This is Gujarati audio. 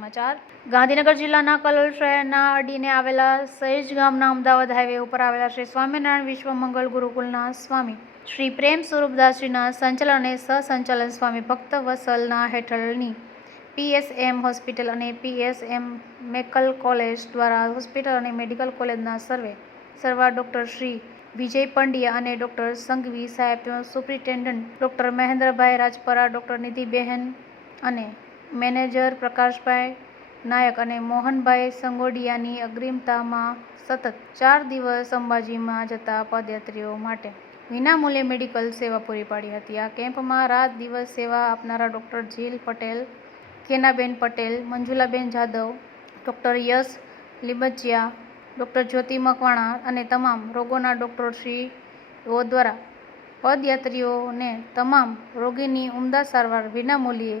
સમાચાર. ગાંધીનગર જિલ્લાના કલોલ શહેરના અડીને આવેલા સહેજ ગામના અમદાવાદ હાઈવે ઉપર આવેલા શ્રી સ્વામિનારાયણ વિશ્વ મંગલ ગુરુકુલના સ્વામી શ્રી પ્રેમ સ્વરૂપદાસજીના સંચાલન અને સહસંચાલન સ્વામી ભક્ત વસલના હેઠળની પીએસએમ હોસ્પિટલ અને પીએસએમ મેકલ કોલેજ દ્વારા હોસ્પિટલ અને મેડિકલ કોલેજના સર્વે સર્વા ડૉક્ટર શ્રી વિજય પંડ્યા અને ડૉક્ટર સંઘવી સાહેબ તેમજ superintendent doctor Mahendrabhai Rajpara, doctor Nidhiben અને મેનેજર પ્રકાશભાઈ નાયક અને મોહનભાઈ સંગોડિયાની અગ્રિમતામાં સતત ચાર દિવસ અંબાજીમાં જતા પદયાત્રીઓ માટે વિનામૂલ્યે મેડિકલ સેવા પૂરી પાડી હતી. આ કેમ્પમાં રાત દિવસ સેવા આપનારા doctor Jil Patel Kenaben Patel, Manjulaben Jadav, doctor Yash Limbachiya doctor Jyoti Makwana અને તમામ રોગોના ડૉક્ટરશ્રીઓ દ્વારા પદયાત્રીઓને તમામ રોગીની ઉમદા સારવાર વિનામૂલ્યે